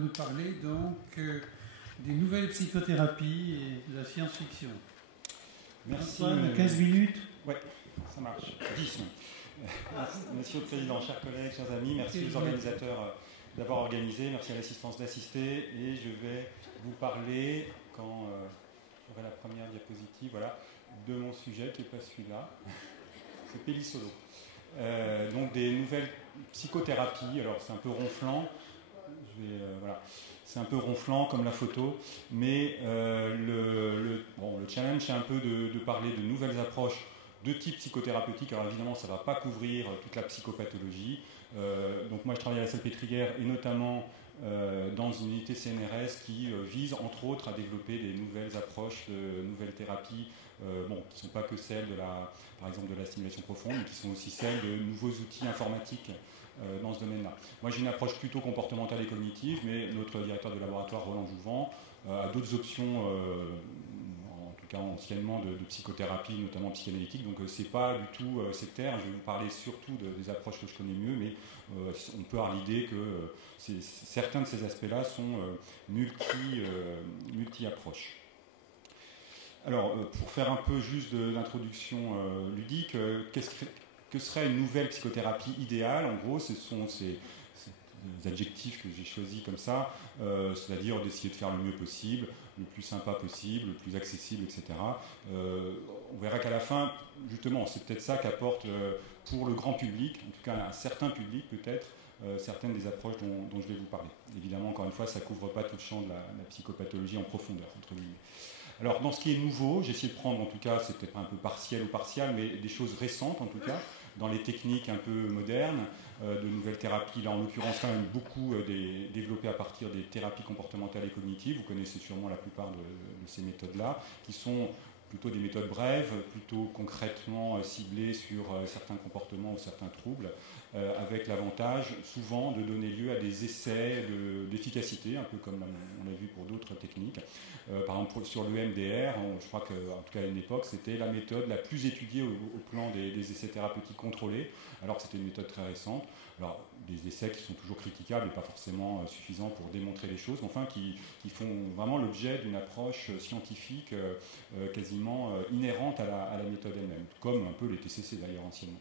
nous parler donc des nouvelles psychothérapies et de la science-fiction. Merci. Antoine, 15 minutes. Oui, ça marche. 10. Monsieur le Président, chers collègues, chers amis, merci aux organisateurs d'avoir organisé, merci à l'assistance d'assister, et je vais vous parler, quand j'aurai la première diapositive, voilà, de mon sujet qui n'est pas celui-là, c'est Pélissolo. Donc des nouvelles psychothérapies, alors c'est un peu ronflant, voilà. C'est un peu ronflant comme la photo, mais le challenge c'est un peu de parler de nouvelles approches de type psychothérapeutique. Alors évidemment ça ne va pas couvrir toute la psychopathologie, donc moi je travaille à la Salpêtrière et notamment dans une unité CNRS qui vise entre autres à développer des nouvelles approches, de nouvelles thérapies, qui ne sont pas que celles par exemple de la stimulation profonde, mais qui sont aussi celles de nouveaux outils informatiques dans ce domaine-là. Moi j'ai une approche plutôt comportementale et cognitive, mais notre directeur de laboratoire Roland Jouvent a d'autres options, en tout cas anciennement, de psychothérapie, notamment psychanalytique, donc c'est pas du tout sectaire. Je vais vous parler surtout des approches que je connais mieux, mais on peut avoir l'idée que certains de ces aspects-là sont multi-approches. Alors, pour faire un peu juste de l'introduction ludique, que serait une nouvelle psychothérapie idéale? En gros, ce sont ces adjectifs que j'ai choisis comme ça, c'est-à-dire d'essayer de faire le mieux possible, le plus sympa possible, le plus accessible, etc. On verra qu'à la fin, justement, c'est peut-être ça qu'apporte pour le grand public, en tout cas un certain public peut-être, certaines des approches dont je vais vous parler. Évidemment, encore une fois, ça ne couvre pas tout le champ de la psychopathologie en profondeur, entre guillemets. Alors, dans ce qui est nouveau, j'ai essayé de prendre, en tout cas, c'est peut-être un peu partiel ou partial, mais des choses récentes, en tout cas, dans les techniques un peu modernes, de nouvelles thérapies, là, en l'occurrence, quand même beaucoup développées à partir des thérapies comportementales et cognitives. Vous connaissez sûrement la plupart de ces méthodes-là, qui sont plutôt des méthodes brèves, plutôt concrètement ciblées sur certains comportements ou certains troubles, avec l'avantage souvent de donner lieu à des essais d'efficacité, un peu comme on l'a vu pour d'autres techniques. Par exemple, sur le MDR, je crois qu'en tout cas à une époque, c'était la méthode la plus étudiée au plan des essais thérapeutiques contrôlés, alors que c'était une méthode très récente. Alors, des essais qui sont toujours critiquables et pas forcément suffisants pour démontrer les choses, mais enfin qui font vraiment l'objet d'une approche scientifique quasiment inhérente à la méthode elle-même, comme un peu les TCC d'ailleurs anciennement.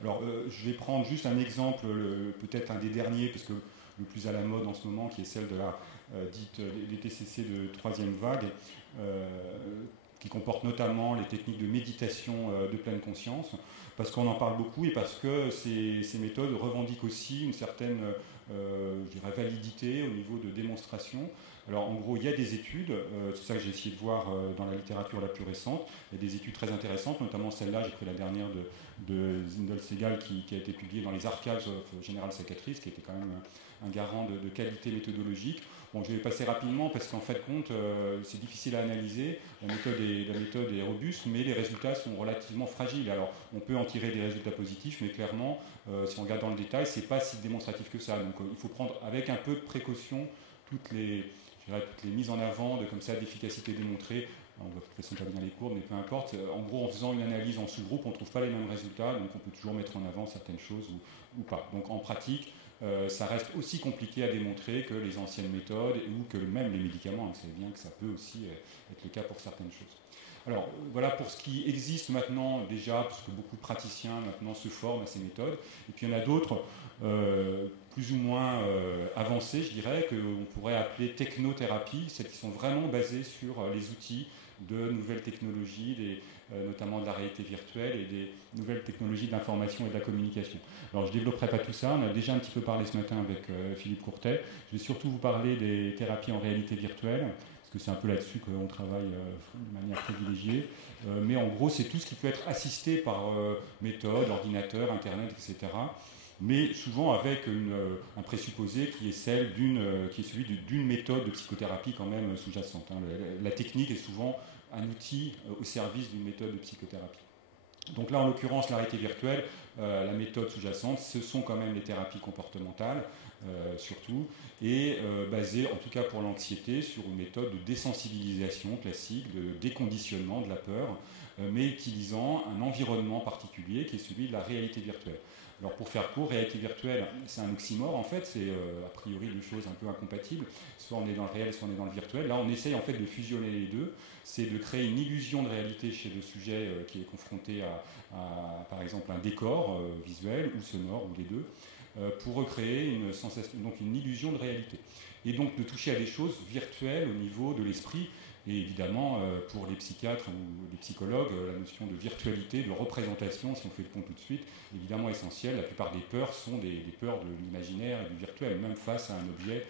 Alors, je vais prendre juste un exemple, peut-être un des derniers, parce que le plus à la mode en ce moment, qui est celle de la des TCC de troisième vague, qui comporte notamment les techniques de méditation de pleine conscience, parce qu'on en parle beaucoup et parce que ces méthodes revendiquent aussi une certaine je dirais, validité au niveau de démonstration. Alors en gros, il y a des études, c'est ça que j'ai essayé de voir dans la littérature la plus récente, il y a des études très intéressantes, notamment celle-là, j'ai pris la dernière de Zindel Segal qui a été publiée dans les Archives of General Psychiatry, qui était quand même un garant de qualité méthodologique. Bon, je vais passer rapidement parce qu'en fait, c'est difficile à analyser. La méthode est robuste, mais les résultats sont relativement fragiles. Alors, on peut en tirer des résultats positifs, mais clairement, si on regarde dans le détail, c'est pas si démonstratif que ça. Donc, il faut prendre avec un peu de précaution toutes les mises en avant comme ça d'efficacité démontrée. On voit de toute façon pas bien les courbes, mais peu importe. En gros, en faisant une analyse en sous-groupe, on ne trouve pas les mêmes résultats, donc on peut toujours mettre en avant certaines choses ou pas. Donc, en pratique, ça reste aussi compliqué à démontrer que les anciennes méthodes ou que même les médicaments. Vous savez bien que ça peut aussi être le cas pour certaines choses. Alors voilà pour ce qui existe maintenant déjà, parce que beaucoup de praticiens maintenant se forment à ces méthodes. Et puis il y en a d'autres plus ou moins avancées, je dirais, qu'on pourrait appeler technothérapie, celles qui sont vraiment basées sur les outils de nouvelles technologies, notamment de la réalité virtuelle et des nouvelles technologies de l'information et de la communication. Alors je ne développerai pas tout ça, on a déjà un petit peu parlé ce matin avec Philippe Courtet. Je vais surtout vous parler des thérapies en réalité virtuelle, parce que c'est un peu là-dessus qu'on travaille de manière privilégiée. Mais en gros, c'est tout ce qui peut être assisté par méthode, ordinateur, Internet, etc. Mais souvent avec un présupposé qui est celui d'une méthode de psychothérapie quand même sous-jacente. La technique est souvent un outil au service d'une méthode de psychothérapie. Donc là, en l'occurrence, la réalité virtuelle, la méthode sous-jacente, ce sont quand même les thérapies comportementales, surtout, et basées, en tout cas pour l'anxiété, sur une méthode de désensibilisation classique, de déconditionnement de la peur, mais utilisant un environnement particulier qui est celui de la réalité virtuelle. Alors pour faire court, réalité virtuelle, c'est un oxymore en fait, c'est a priori deux choses un peu incompatibles, soit on est dans le réel, soit on est dans le virtuel. Là on essaye en fait de fusionner les deux, c'est de créer une illusion de réalité chez le sujet qui est confronté à par exemple un décor visuel ou sonore ou les deux, pour recréer une sensation, donc une illusion de réalité. Et donc de toucher à des choses virtuelles au niveau de l'esprit. Et évidemment, pour les psychiatres ou les psychologues, la notion de virtualité, de représentation, si on fait le pont tout de suite, évidemment essentielle. La plupart des peurs sont des peurs de l'imaginaire et du virtuel, même face à un objet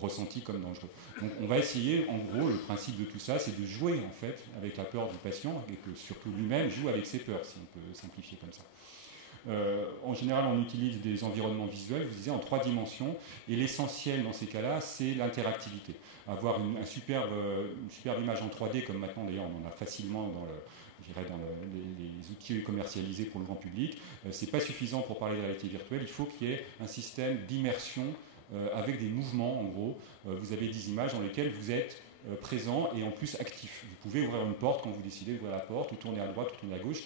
ressenti comme dangereux. Donc on va essayer, en gros, le principe de tout ça, c'est de jouer en fait avec la peur du patient et que surtout lui-même joue avec ses peurs, si on peut simplifier comme ça. En général, on utilise des environnements visuels, vous disiez, en 3 dimensions, et l'essentiel dans ces cas-là, c'est l'interactivité. Avoir une superbe image en 3D, comme maintenant d'ailleurs on en a facilement dans les outils commercialisés pour le grand public, c'est pas suffisant pour parler de réalité virtuelle, il faut qu'il y ait un système d'immersion avec des mouvements, en gros. Vous avez des images dans lesquelles vous êtes présent et en plus actif. Vous pouvez ouvrir une porte quand vous décidez d'ouvrir la porte, ou tourner à droite, ou tourner à gauche.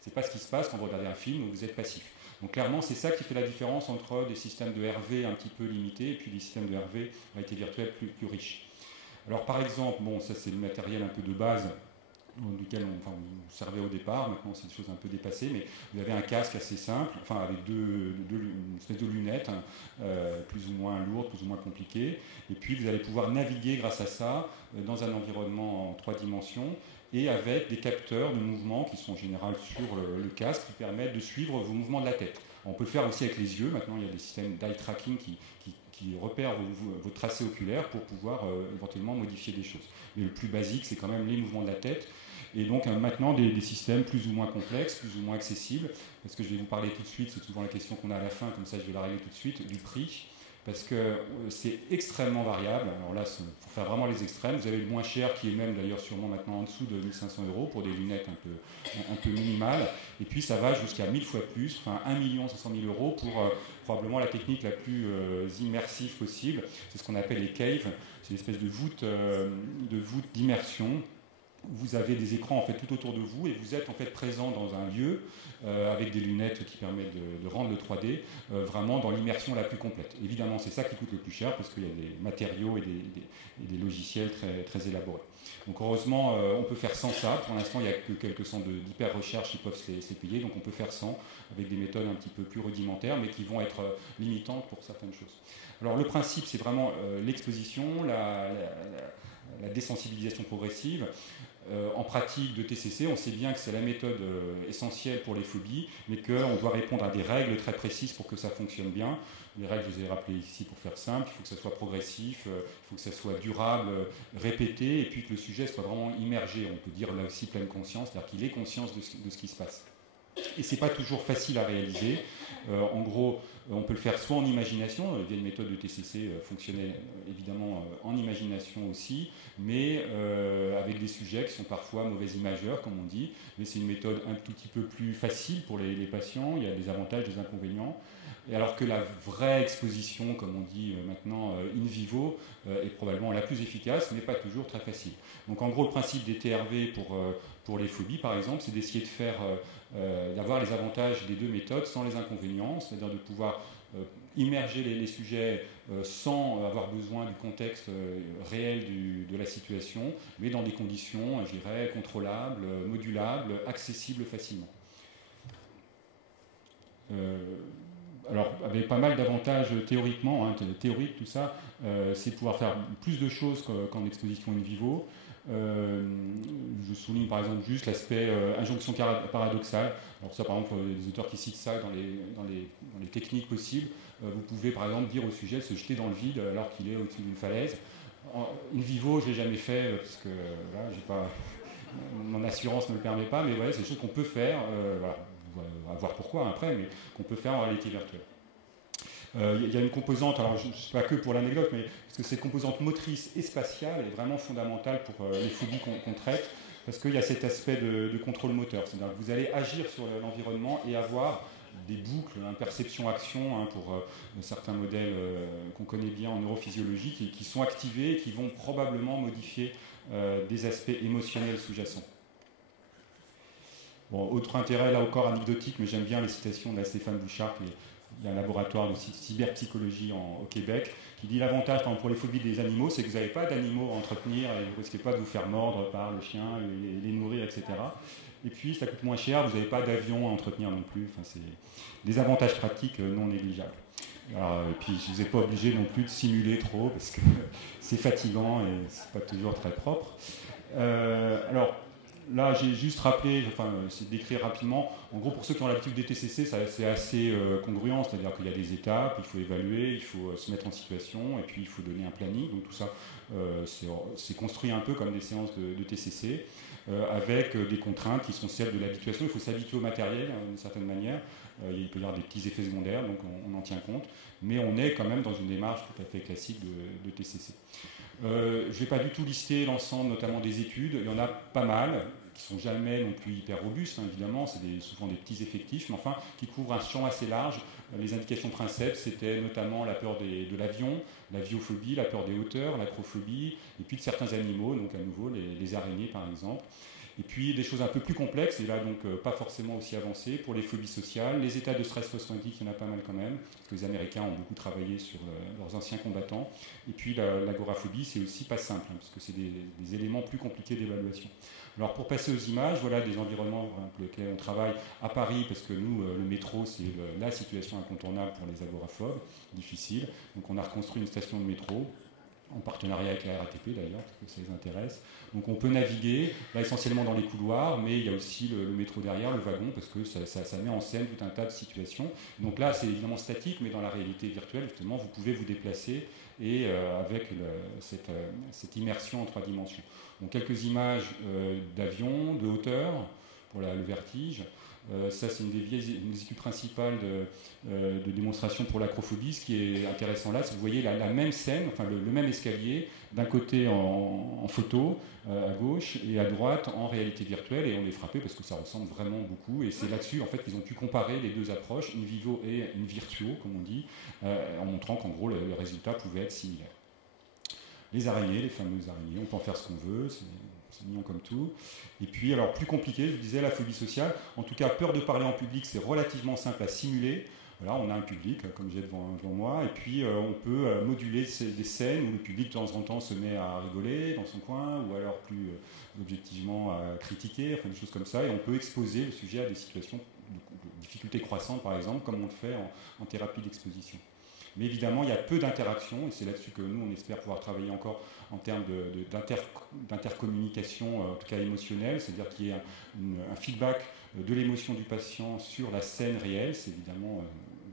C'est pas ce qui se passe quand vous regardez un film où vous êtes passif. Donc clairement, c'est ça qui fait la différence entre des systèmes de RV un petit peu limités et puis des systèmes de RV réalité virtuelle plus riches. Alors par exemple, bon, ça c'est le matériel un peu de base duquel on vous servait au départ, maintenant c'est des choses un peu dépassées, mais vous avez un casque assez simple, enfin avec une espèce de lunettes, plus ou moins lourdes, plus ou moins compliquées, et puis vous allez pouvoir naviguer grâce à ça dans un environnement en 3 dimensions, et avec des capteurs de mouvement qui sont en général sur le casque, qui permettent de suivre vos mouvements de la tête. On peut le faire aussi avec les yeux, maintenant il y a des systèmes d'eye tracking qui repèrent vos tracés oculaires pour pouvoir éventuellement modifier des choses. Mais le plus basique, c'est quand même les mouvements de la tête. Et donc maintenant des systèmes plus ou moins complexes, plus ou moins accessibles, parce que je vais vous parler tout de suite, c'est souvent la question qu'on a à la fin, comme ça je vais la régler tout de suite, du prix, parce que c'est extrêmement variable. Alors là, pour faire vraiment les extrêmes, vous avez le moins cher qui est même d'ailleurs sûrement maintenant en dessous de 1 500 € pour des lunettes un peu minimales, et puis ça va jusqu'à 1000 fois plus, enfin 1 500 000 € pour probablement la technique la plus immersive possible. C'est ce qu'on appelle les caves, c'est une espèce de voûte d'immersion. Vous avez des écrans en fait tout autour de vous et vous êtes en fait présent dans un lieu avec des lunettes qui permettent de rendre le 3D vraiment dans l'immersion la plus complète. Évidemment, c'est ça qui coûte le plus cher parce qu'il y a des matériaux et des logiciels très, très élaborés. Donc heureusement, on peut faire sans ça. Pour l'instant, il n'y a que quelques centres d'hyper-recherche qui peuvent se payer, donc on peut faire sans, avec des méthodes un petit peu plus rudimentaires, mais qui vont être limitantes pour certaines choses. Alors le principe, c'est vraiment l'exposition, la désensibilisation progressive. En pratique de TCC, on sait bien que c'est la méthode essentielle pour les phobies, mais qu'on doit répondre à des règles très précises pour que ça fonctionne bien. Les règles, je les ai rappelées ici pour faire simple. Il faut que ça soit progressif, il faut que ça soit durable, répété, et puis que le sujet soit vraiment immergé. On peut dire là aussi pleine conscience, c'est-à-dire qu'il ait conscience de ce qui se passe. Et ce n'est pas toujours facile à réaliser. En gros, on peut le faire soit en imagination, il y a une méthode de TCC fonctionnait évidemment en imagination aussi, mais avec des sujets qui sont parfois mauvais imageurs, comme on dit. Mais c'est une méthode un tout petit peu plus facile pour les patients, il y a des avantages, des inconvénients. Et alors que la vraie exposition, comme on dit maintenant, in vivo, est probablement la plus efficace, mais pas toujours très facile. Donc en gros, le principe des TRV pour les phobies, par exemple, c'est d'essayer d'avoir les avantages des deux méthodes sans les inconvénients, c'est-à-dire de pouvoir immerger les sujets sans avoir besoin du contexte réel de la situation, mais dans des conditions, je dirais, contrôlables, modulables, accessibles facilement. Alors, avec pas mal d'avantages théoriquement, théorique, tout ça, c'est pouvoir faire plus de choses qu'en exposition in vivo. Je souligne par exemple juste l'aspect injonction paradoxale. Alors ça, par exemple, les auteurs qui citent ça dans les techniques possibles, vous pouvez par exemple dire au sujet de se jeter dans le vide alors qu'il est au-dessus d'une falaise. In vivo, je ne l'ai jamais fait parce que là, j'ai pas, mon assurance ne me le permet pas, mais voilà, c'est des choses qu'on peut faire. Voilà. On va voir pourquoi après, mais qu'on peut faire en réalité virtuelle. Il y a une composante, alors je ne sais pas que pour l'anecdote, mais parce que cette composante motrice et spatiale est vraiment fondamentale pour les phobies qu'on traite, parce qu'il y a cet aspect de contrôle moteur. C'est-à-dire que vous allez agir sur l'environnement et avoir des boucles, perception-action, pour certains modèles qu'on connaît bien en neurophysiologie, qui sont activés et qui vont probablement modifier des aspects émotionnels sous-jacents. Bon, autre intérêt, là encore anecdotique, mais j'aime bien les citations de Stéphane Bouchard, il y a un laboratoire de cyberpsychologie au Québec, qui dit l'avantage pour les phobies des animaux, c'est que vous n'avez pas d'animaux à entretenir et vous ne risquez pas de vous faire mordre par le chien, les nourrir, etc. Et puis ça coûte moins cher, vous n'avez pas d'avion à entretenir non plus. Enfin, c'est des avantages pratiques non négligeables. Alors, et puis je ne vous ai pas obligé non plus de simuler trop parce que c'est fatigant et c'est pas toujours très propre. Alors là, j'ai juste rappelé, enfin, c'est décrire rapidement. En gros, pour ceux qui ont l'habitude des TCC, c'est assez congruent, c'est-à-dire qu'il y a des étapes, il faut évaluer, il faut se mettre en situation, et puis il faut donner un planning. Donc tout ça, c'est construit un peu comme des séances de TCC, avec des contraintes qui sont celles de l'habituation. Il faut s'habituer au matériel, d'une certaine manière. Il peut y avoir des petits effets secondaires, donc on en tient compte. Mais on est quand même dans une démarche tout à fait classique de TCC. Je ne vais pas du tout lister l'ensemble, notamment des études. Il y en a pas mal, qui ne sont jamais non plus hyper robustes, hein, évidemment. C'est souvent des petits effectifs, mais enfin, qui couvrent un champ assez large. Les indications principales, c'était notamment la peur de l'avion, la viophobie, la peur des hauteurs, l'acrophobie, et puis de certains animaux, donc à nouveau les araignées par exemple. Et puis des choses un peu plus complexes, et là donc pas forcément aussi avancées, pour les phobies sociales, les états de stress post-traumatique, il y en a pas mal quand même, parce que les Américains ont beaucoup travaillé sur leurs anciens combattants. Et puis l'agoraphobie, c'est aussi pas simple, hein, parce que c'est des éléments plus compliqués d'évaluation. Alors pour passer aux images, voilà des environnements pour lesquels on travaille à Paris, parce que nous, le métro, c'est la situation incontournable pour les agoraphobes, difficile. Donc on a reconstruit une station de métro, en partenariat avec la RATP d'ailleurs, parce que ça les intéresse. Donc on peut naviguer, là essentiellement dans les couloirs, mais il y a aussi le métro derrière, le wagon, parce que ça met en scène tout un tas de situations. Donc là c'est évidemment statique, mais dans la réalité virtuelle, justement, vous pouvez vous déplacer et avec cette immersion en 3 dimensions. Donc quelques images d'avions, de hauteur, pour le vertige. Ça, c'est une des études principales de démonstration pour l'acrophobie. Ce qui est intéressant là, c'est que vous voyez la même scène, enfin le même escalier, d'un côté en photo, à gauche, et à droite en réalité virtuelle, et on est frappé parce que ça ressemble vraiment beaucoup. Et c'est là-dessus en fait qu'ils ont pu comparer les deux approches, in vivo et in virtuo, comme on dit, en montrant qu'en gros le résultat pouvait être similaire. Les araignées, les fameuses araignées, on peut en faire ce qu'on veut, c'est mignon comme tout. Et puis, alors plus compliqué, je vous disais, la phobie sociale. En tout cas, peur de parler en public, c'est relativement simple à simuler. Voilà, on a un public, comme j'ai devant moi, et puis on peut moduler des scènes où le public, de temps en temps, se met à rigoler dans son coin, ou alors plus objectivement à critiquer, enfin des choses comme ça, et on peut exposer le sujet à des situations de difficultés croissantes, par exemple, comme on le fait en thérapie d'exposition. Mais évidemment, il y a peu d'interactions, et c'est là-dessus que nous, on espère pouvoir travailler encore en termes d'intercommunication, en tout cas émotionnelle, c'est-à-dire qu'il y ait un feedback de l'émotion du patient sur la scène réelle. C'est évidemment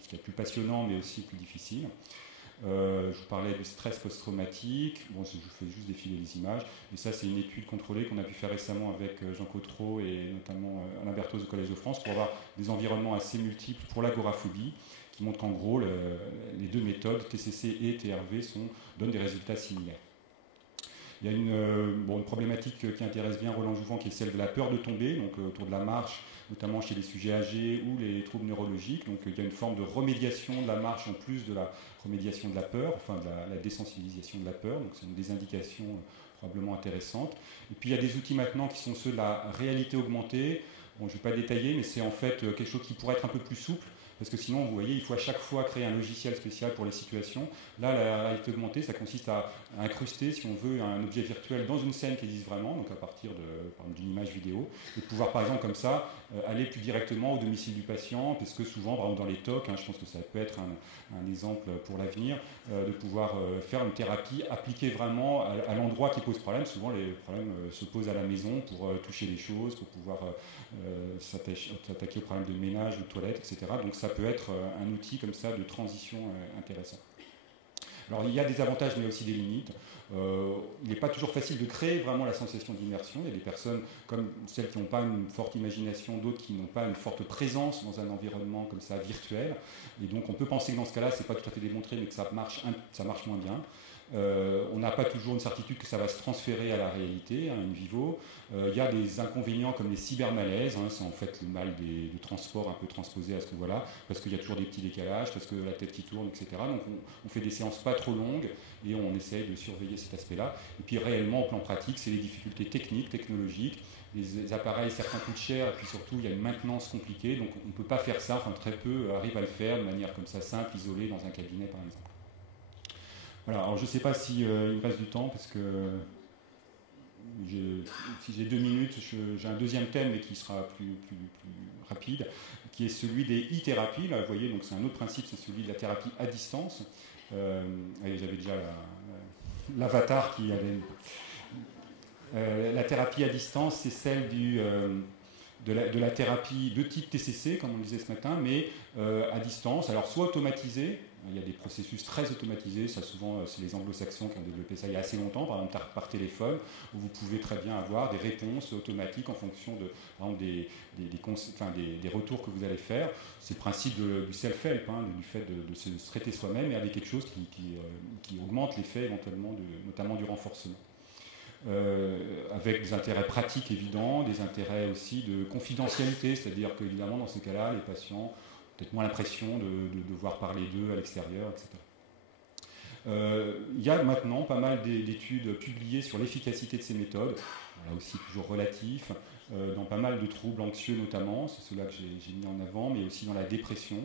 ce qui est le plus passionnant, mais aussi le plus difficile. Je vous parlais du stress post-traumatique. Bon, je vous fais juste défiler les images. Et ça, c'est une étude contrôlée qu'on a pu faire récemment avec Jean Cotreau et notamment Alain Berthoz au Collège de France pour avoir des environnements assez multiples pour l'agoraphobie, qui montre qu'en gros, les deux méthodes, TCC et TRV, donnent des résultats similaires. Il y a une problématique qui intéresse bien Roland Jouvin, qui est celle de la peur de tomber, donc autour de la marche, notamment chez les sujets âgés ou les troubles neurologiques. Donc il y a une forme de remédiation de la marche en plus de la remédiation de la peur, enfin de la désensibilisation de la peur. Donc c'est une des indications probablement intéressantes. Et puis il y a des outils maintenant qui sont ceux de la réalité augmentée. Bon, je ne vais pas détailler, mais c'est en fait quelque chose qui pourrait être un peu plus souple. Parce que sinon, vous voyez, il faut à chaque fois créer un logiciel spécial pour les situations. Là, la réalité augmentée, ça consiste à incruster, si on veut, un objet virtuel dans une scène qui existe vraiment, donc à partir d'une image vidéo, et de pouvoir, par exemple, comme ça, aller plus directement au domicile du patient, parce que souvent, par exemple, dans les TOC, je pense que ça peut être un exemple pour l'avenir, de pouvoir faire une thérapie appliquée vraiment à l'endroit qui pose problème. Souvent, les problèmes se posent à la maison pour toucher les choses, pour pouvoir s'attaquer aux problèmes de ménage, de toilette, etc. Donc ça peut être un outil comme ça de transition intéressant. Alors il y a des avantages mais aussi des limites. Il n'est pas toujours facile de créer vraiment la sensation d'immersion. Il y a des personnes comme celles qui n'ont pas une forte imagination, d'autres qui n'ont pas une forte présence dans un environnement comme ça virtuel. Et donc on peut penser que dans ce cas-là, c'est pas tout à fait démontré, mais que ça marche moins bien. On n'a pas toujours une certitude que ça va se transférer à la réalité, in vivo. Il y a des inconvénients comme les cybermalaises, c'est en fait le mal du transport un peu transposé à ce niveau-là, parce qu'il y a toujours des petits décalages, parce que la tête qui tourne, etc. Donc on fait des séances pas trop longues et on essaye de surveiller cet aspect-là. Et puis réellement, au plan pratique, c'est les difficultés techniques, technologiques. Les appareils, certains coûtent cher, et puis surtout, il y a une maintenance compliquée, donc on ne peut pas faire ça, enfin très peu arrivent à le faire de manière comme ça, simple, isolée, dans un cabinet par exemple. Voilà, alors je ne sais pas si il me reste du temps, parce que si j'ai 2 minutes, j'ai un deuxième thème, mais qui sera plus rapide, qui est celui des e-thérapies. Là, vous voyez, donc c'est un autre principe, c'est celui de la thérapie à distance. J'avais déjà l'avatar qui avait... la thérapie à distance, c'est celle de la thérapie de type TCC, comme on le disait ce matin, mais à distance, alors soit automatisée. Il y a des processus très automatisés, ça souvent c'est les anglo-saxons qui ont développé ça il y a assez longtemps, par exemple par téléphone, où vous pouvez très bien avoir des réponses automatiques en fonction de, par exemple, des retours que vous allez faire. C'est le principe du self-help, du fait de se traiter soi-même, et avec quelque chose qui augmente l'effet éventuellement, notamment du renforcement. Avec des intérêts pratiques évidents, des intérêts aussi de confidentialité, c'est-à-dire qu'évidemment dans ces cas-là, les patients peut-être moins l'impression de devoir parler d'eux à l'extérieur, etc. Il y a maintenant pas mal d'études publiées sur l'efficacité de ces méthodes, là aussi toujours relatif, dans pas mal de troubles anxieux notamment, c'est cela que j'ai mis en avant, mais aussi dans la dépression,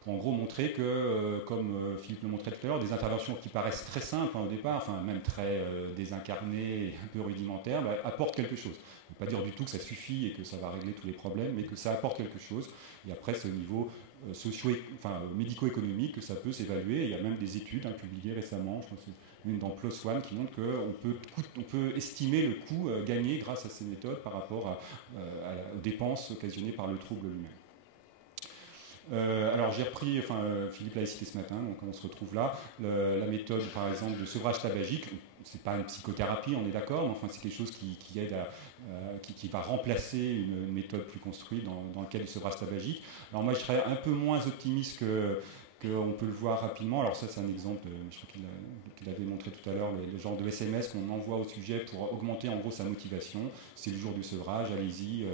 pour en gros montrer que, comme Philippe le montrait tout à l'heure, des interventions qui paraissent très simples au départ, enfin même très désincarnées et un peu rudimentaires, apportent quelque chose. On ne veut pas dire du tout que ça suffit et que ça va régler tous les problèmes, mais que ça apporte quelque chose. Et après, c'est au niveau médico-économique que ça peut s'évaluer. Il y a même des études publiées récemment, je pense une dans PLOS ONE, qui montre qu'on peut estimer le coût gagné grâce à ces méthodes par rapport aux dépenses occasionnées par le trouble lui-même. Alors j'ai repris, Philippe l'a cité ce matin, donc on se retrouve là, la méthode par exemple de sevrage tabagique. C'est pas une psychothérapie, on est d'accord, mais enfin c'est quelque chose qui aide qui va remplacer une méthode plus construite dans le cadre du sevrage tabagique. Alors moi je serais un peu moins optimiste qu'on peut le voir rapidement. Alors ça c'est un exemple, je crois qu'il avait montré tout à l'heure, le genre de SMS qu'on envoie au sujet pour augmenter en gros sa motivation. C'est le jour du sevrage, allez-y,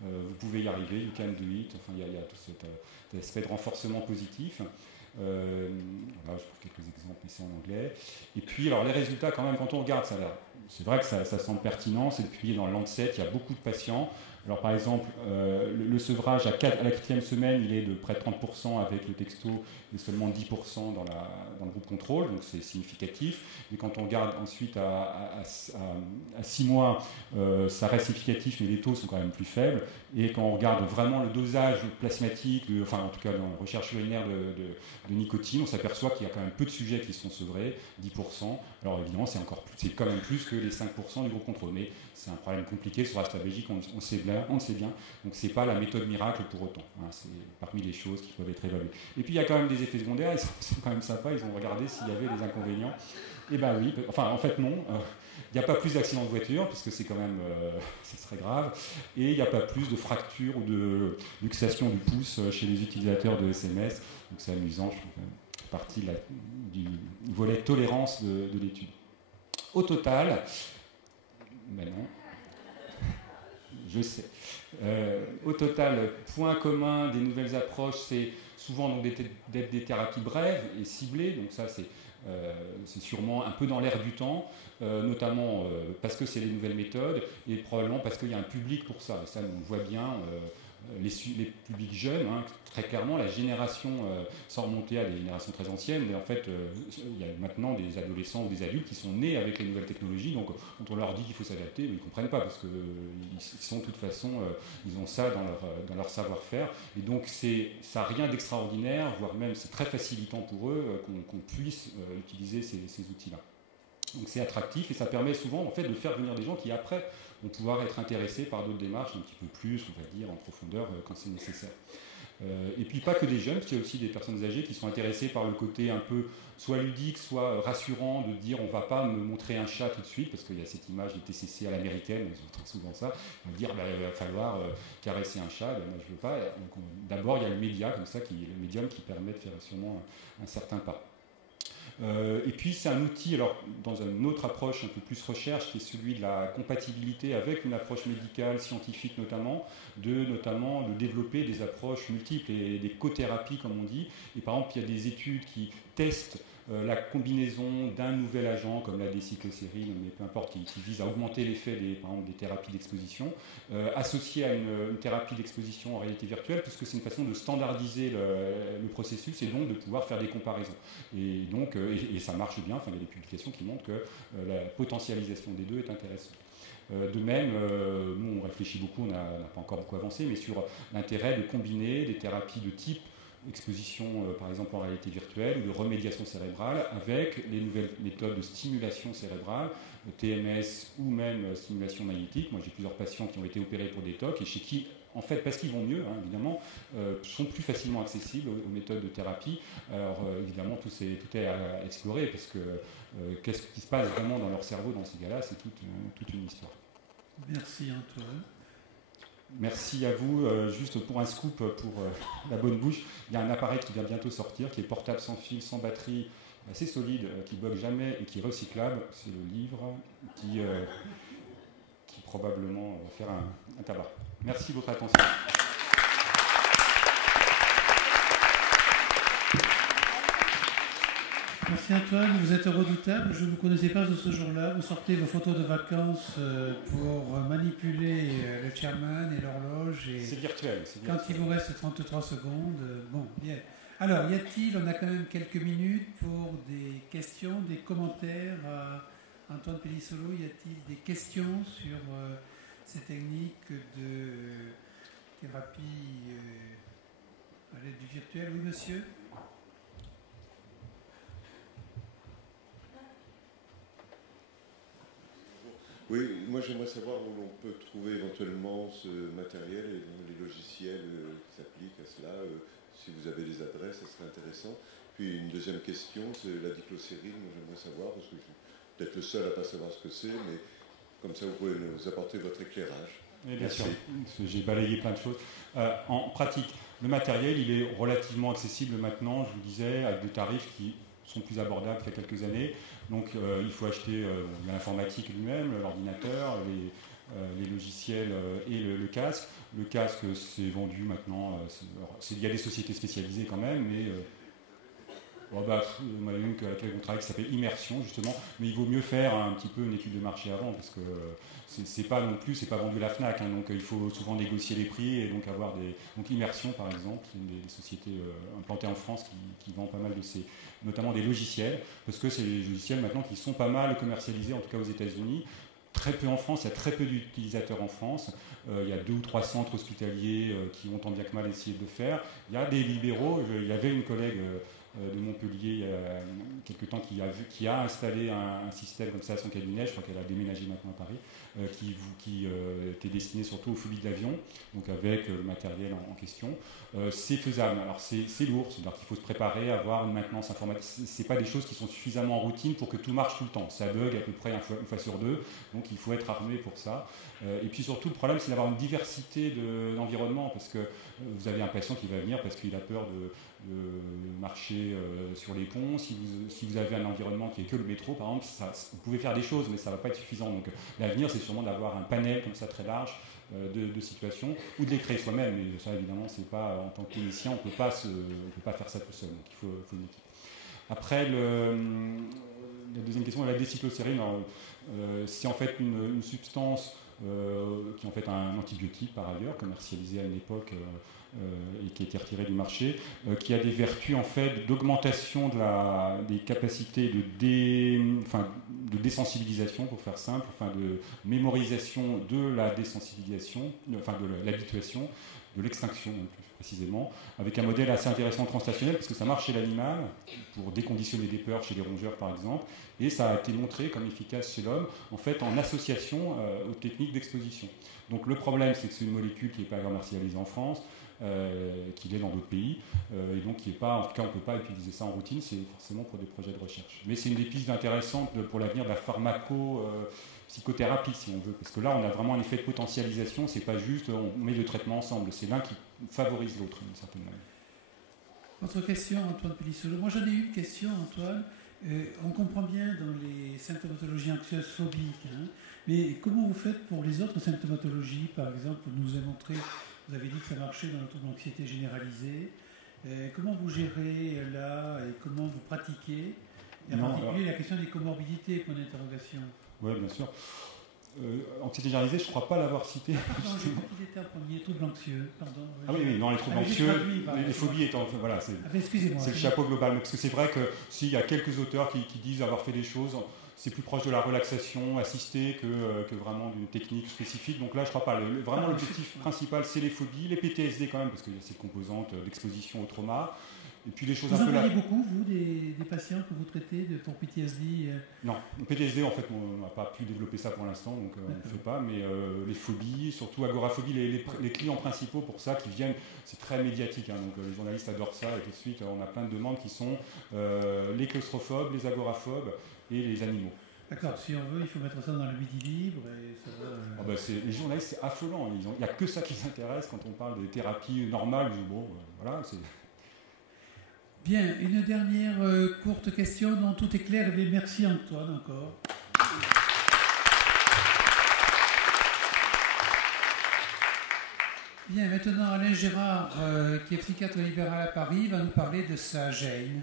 vous pouvez y arriver, you can do it. Enfin il y a tout cet aspect de renforcement positif. Voilà, je prends quelques exemples, mais c'est en anglais. Et puis, alors les résultats, quand même, quand on regarde, c'est vrai que ça semble pertinent. C'est depuis dans le Lancet, il y a beaucoup de patients. Alors, par exemple, le sevrage à la 4e semaine, il est de près de 30% avec le texto et seulement 10% dans le groupe contrôle, donc c'est significatif. Mais quand on regarde ensuite à 6 mois, ça reste significatif, mais les taux sont quand même plus faibles. Et quand on regarde vraiment le dosage plasmatique, en tout cas dans la recherche urinaire de nicotine, on s'aperçoit qu'il y a quand même peu de sujets qui sont sevrés, 10%. Alors évidemment, c'est quand même plus que les 5% du groupe contrôle. Mais c'est un problème compliqué sur la tabagique, on le sait bien. Donc c'est pas la méthode miracle pour autant. C'est parmi les choses qui peuvent être évaluées. Et puis il y a quand même des effets secondaires, ils sont quand même sympas, ils ont regardé s'il y avait des inconvénients. Et ben oui, en fait non. Il n'y a pas plus d'accidents de voiture, puisque c'est quand même c'est très grave, et il n'y a pas plus de fractures ou de luxation du pouce chez les utilisateurs de SMS. Donc c'est amusant, je trouve, partie du volet tolérance de l'étude. Au total, ben non, je sais. Au total, point commun des nouvelles approches, c'est souvent donc d'être des thérapies brèves et ciblées, donc ça c'est sûrement un peu dans l'air du temps, notamment parce que c'est les nouvelles méthodes et probablement parce qu'il y a un public pour ça. Et ça, on voit bien les publics jeunes, très clairement, la génération, sans remonter à des générations très anciennes, mais en fait, il y a maintenant des adolescents ou des adultes qui sont nés avec les nouvelles technologies, donc quand on leur dit qu'il faut s'adapter, ils ne comprennent pas, parce qu'ils sont de toute façon, ils ont ça dans leur savoir-faire, et donc ça n'a rien d'extraordinaire, voire même c'est très facilitant pour eux qu'on puisse utiliser ces outils-là. Donc c'est attractif et ça permet souvent en fait de faire venir des gens qui après vont pouvoir être intéressés par d'autres démarches un petit peu plus, on va dire, en profondeur quand c'est nécessaire. Et puis pas que des jeunes, parce qu'il y a aussi des personnes âgées qui sont intéressées par le côté un peu soit ludique, soit rassurant, de dire on ne va pas me montrer un chat tout de suite, parce qu'il y a cette image des TCC à l'américaine, ils entendent souvent ça, on va dire il va falloir caresser un chat, moi je ne veux pas. D'abord il y a le média comme ça, le médium qui permet de faire sûrement un certain pas. Et puis c'est un outil, alors dans une autre approche un peu plus recherche, qui est celui de la compatibilité avec une approche médicale, scientifique notamment, de développer des approches multiples et des cothérapies comme on dit. Et par exemple, il y a des études qui testent la combinaison d'un nouvel agent comme la décyclocérine, mais peu importe, qui vise à augmenter l'effet par exemple, des thérapies d'exposition, associé à une thérapie d'exposition en réalité virtuelle, puisque c'est une façon de standardiser le processus et donc de pouvoir faire des comparaisons. Et donc, et ça marche bien, enfin, il y a des publications qui montrent que la potentialisation des deux est intéressante. De même, nous on réfléchit beaucoup, on n'a pas encore beaucoup avancé, mais sur l'intérêt de combiner des thérapies de type exposition, par exemple en réalité virtuelle, ou de remédiation cérébrale, avec les nouvelles méthodes de stimulation cérébrale, TMS ou même stimulation magnétique. Moi, j'ai plusieurs patients qui ont été opérés pour des TOC et chez qui, en fait, parce qu'ils vont mieux, hein, évidemment, sont plus facilement accessibles aux méthodes de thérapie. Alors, évidemment, tout est à explorer, parce que qu'est-ce qui se passe vraiment dans leur cerveau dans ces cas-là, c'est toute une histoire. Merci Antoine. Merci à vous. Juste pour un scoop pour la bonne bouche, il y a un appareil qui vient bientôt sortir, qui est portable sans fil, sans batterie, assez solide, qui ne bug jamais et qui est recyclable. C'est le livre qui probablement va faire un tabac. Merci de votre attention. Merci Antoine, vous êtes redoutable. Je ne vous connaissais pas de ce jour-là. Vous sortez vos photos de vacances pour manipuler le chairman et l'horloge. C'est virtuel. Quand il vous reste 33 secondes, bon, bien. Alors, on a quand même quelques minutes pour des questions, des commentaires à Antoine Pellissolo. Y a-t-il des questions sur ces techniques de thérapie à l'aide du virtuel? Oui, monsieur? Oui, moi j'aimerais savoir où l'on peut trouver éventuellement ce matériel et les logiciels qui s'appliquent à cela. Si vous avez des adresses, ça serait intéressant. Puis une deuxième question, c'est la diclocérine. Moi j'aimerais savoir, parce que je suis peut-être le seul à ne pas savoir ce que c'est, mais comme ça vous pouvez nous apporter votre éclairage. Oui, bien sûr, j'ai balayé plein de choses. En pratique, le matériel, il est relativement accessible maintenant, je vous disais, avec des tarifs qui sont plus abordables qu'il y a quelques années. Donc il faut acheter l'informatique lui-même, l'ordinateur, les logiciels et le casque. Le casque, c'est vendu maintenant. Il y a des sociétés spécialisées quand même, mais il y en a une avec laquelle on travaille qui s'appelle Immersion, justement. Mais il vaut mieux faire un petit peu une étude de marché avant, parce que c'est pas vendu à la FNAC, hein, donc il faut souvent négocier les prix et donc avoir des. Donc Immersion, par exemple, c'est une des sociétés implantées en France qui vend pas mal de ces, notamment des logiciels, parce que c'est des logiciels maintenant qui sont pas mal commercialisés, en tout cas aux États-Unis. Très peu en France, il y a très peu d'utilisateurs en France. Il y a 2 ou 3 centres hospitaliers qui ont tant bien que mal essayé de le faire. Il y a des libéraux. Il y avait une collègue de Montpellier il y a quelques temps qui a installé un système comme ça à son cabinet. Je crois qu'elle a déménagé maintenant à Paris, qui était destiné surtout aux phobies d'avion, donc avec le matériel en question. C'est faisable. Alors c'est lourd, c'est-à-dire qu'il faut se préparer à avoir une maintenance informatique. C'est pas des choses qui sont suffisamment en routine pour que tout marche tout le temps. Ça bug à peu près une fois sur deux, donc il faut être armé pour ça. Et puis surtout, le problème, c'est d'avoir une diversité d'environnement, parce que vous avez un patient qui va venir parce qu'il a peur de marcher sur les ponts. Si vous avez un environnement qui est que le métro, par exemple, vous pouvez faire des choses, mais ça ne va pas être suffisant. Donc l'avenir, c'est sûrement d'avoir un panel comme ça très large de situations, ou de les créer soi-même. Mais ça, évidemment, c'est pas, en tant que clinicien, on ne peut pas faire ça tout seul. Donc il faut une équipe. Après, la deuxième question, la décyclocérine, c'est en fait une substance qui est en fait un antibiotique par ailleurs, commercialisé à une époque et qui a été retiré du marché, qui a des vertus en fait d'augmentation des capacités de désensibilisation, pour faire simple, de mémorisation de la désensibilisation, de l'habituation, de l'extinction plus précisément, avec un modèle assez intéressant translationnel, parce que ça marche chez l'animal, pour déconditionner des peurs chez les rongeurs par exemple, et ça a été montré comme efficace chez l'homme, en fait en association aux techniques d'exposition. Donc le problème, c'est que c'est une molécule qui n'est pas commercialisée en France, qu'il est dans d'autres pays, et donc qui est pas, en tout cas on ne peut pas utiliser ça en routine, c'est forcément pour des projets de recherche. Mais c'est une des pistes intéressantes pour l'avenir de la psychothérapie, si on veut, parce que là on a vraiment un effet de potentialisation, c'est pas juste on met le traitement ensemble, c'est l'un qui favorise l'autre d'une certaine manière. Autre question, Antoine Pellissolo. Moi j'en ai eu une question, Antoine. On comprend bien dans les symptomatologies anxieuses phobiques, hein, mais comment vous faites pour les autres symptomatologies? Par exemple, vous nous avez montré, vous avez dit que ça marchait dans le trouble d'anxiété généralisée. Comment vous gérez là et comment vous pratiquez? Et en particulier la question des comorbidités, point d'interrogation. Oui, bien sûr. Anxiété généralisée, je ne crois pas l'avoir cité. Pardon, j'ai cru qu'il était en premier, trouble anxieux. Pardon. Ah oui, non, les troubles anxieux, les phobies étant. Voilà, c'est le chapeau global. Parce que c'est vrai que s'il y a quelques auteurs qui disent avoir fait des choses, c'est plus proche de la relaxation assistée que vraiment d'une technique spécifique. Donc là, je ne crois pas. Vraiment, l'objectif principal, c'est les phobies, les PTSD quand même, parce qu'il y a cette composante d'exposition au trauma. Et puis les choses vous un peu en voyez beaucoup, vous, des patients que vous traitez pour PTSD? Non, le PTSD, en fait, on n'a pas pu développer ça pour l'instant, donc on ne fait pas. Mais les phobies, surtout agoraphobie, les clients principaux pour ça qui viennent, c'est très médiatique. Hein, donc les journalistes adorent ça et tout de suite, on a plein de demandes qui sont les claustrophobes, les agoraphobes et les animaux. D'accord, si on veut, il faut mettre ça dans le midi libre. Et ça va, les journalistes, c'est affolant. Il n'y a que ça qui les intéresse quand on parle des thérapies normales. Bon, voilà, c'est... Bien, une dernière courte question dont tout est clair. Et merci Antoine encore. Bien, maintenant Alain Gérard, qui est psychiatre libéral à Paris, va nous parler de sa gêne.